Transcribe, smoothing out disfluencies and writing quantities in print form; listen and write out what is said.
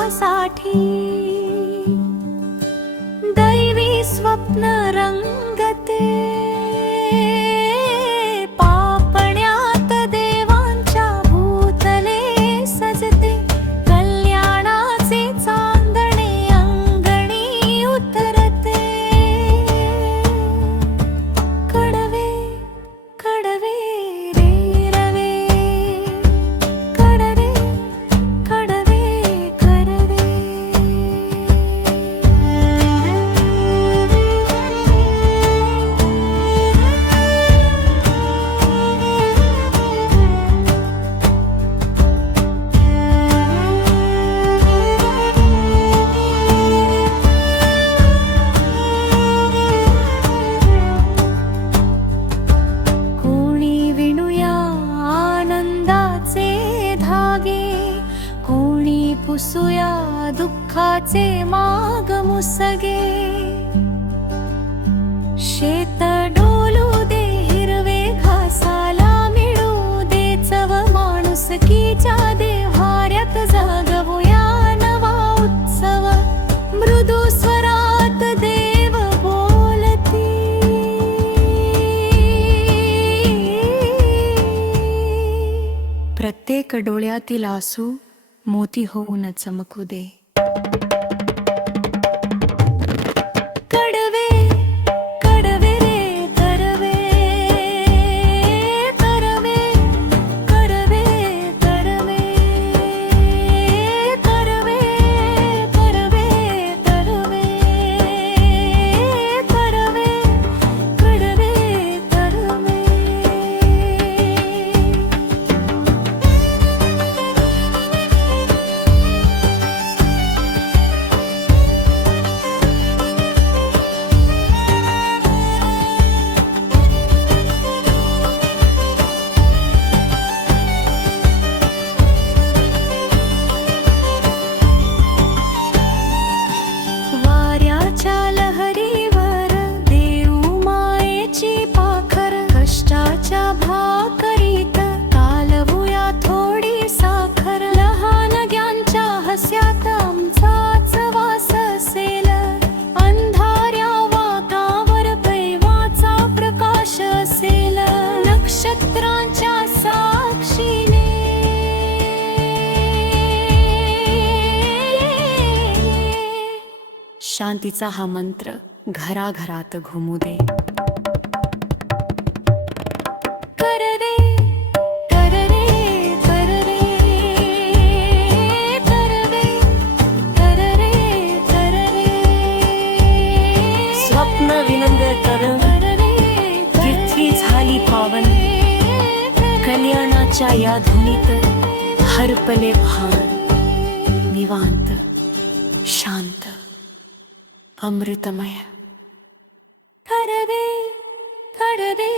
सुखासाठी दैवी स्वप्न रंगते पापण्यात देवांच्या भूतले सजते कल्याणाचे चांदणे अंगणी उतरते कडवे कडवे रे रवे कडवे कडवे करवे कोणी विणूया आनंदाचे धागे कोणी पुसूया दुःखाचे माग मुसगे शेत डोलू दे हिरवे घासाला मिळू दे चव माणुसकीच्या देव्हाऱ्यात जागवूया नवा उत्सव मृदू स्वरात देव बोलती प्रत्येक डोळ्यातील आसू मोती होऊन चमकू दे कडवे कडवे रे करवे करवे करवे करवे करवे करवे करवे करवे कडवे करवे वाऱ्याच्या लहरीवर देऊ मायेची पाखर कष्टाच्या भाकरीत कालवूया थोडी साखर लहानग्यांच्या हस्यात आमचाच वास असेल अंधाऱ्या वाटावर दैवाचा प्रकाश असेल नक्षत्रांच्या साक्षीने शांतीचा हा मंत्र घराघरात घुमू दे कर रे कर रे कर रे कर रे कर रे कर रे स्वप्न विनंद कर पृथ्वी झाली पावन कल्याणाच्या या धुनीत हरपले भान निवांत शांत अमृतमय कडवे कडवे